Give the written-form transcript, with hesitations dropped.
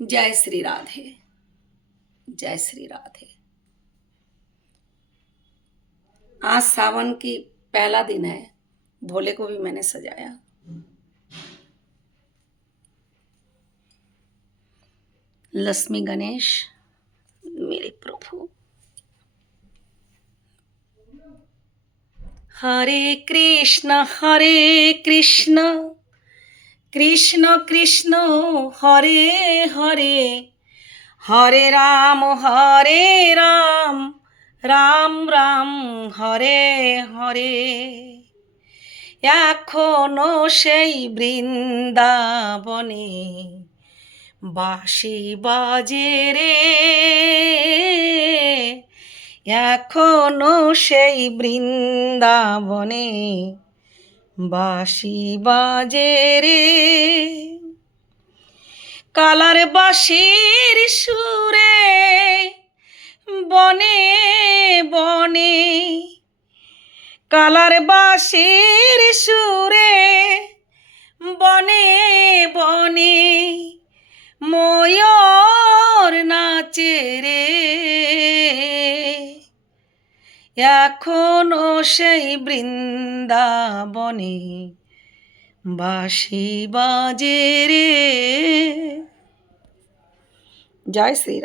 जय श्री राधे, जय श्री राधे। आज सावन की पहला दिन है, भोले को भी मैंने सजाया। लक्ष्मी गणेश मेरे प्रभु। हरे कृष्ण कृष्ण कृष्ण हरे हरे, हरे राम রাম রাম হরে হরে। এখনো সেই বৃন্দাবনে বাঁশি বাজে রে, এখনো সেই বৃন্দাবনে বাঁশি বাজে রে। কালার বাঁশির সুরে বনে বনে, কালার বাঁশির সুরে বনে বনে, ময়ূর নাচে রে, এখনো সেই বৃন্দাবনে বাঁশি বাজে রে। জয় শ্রীরাম।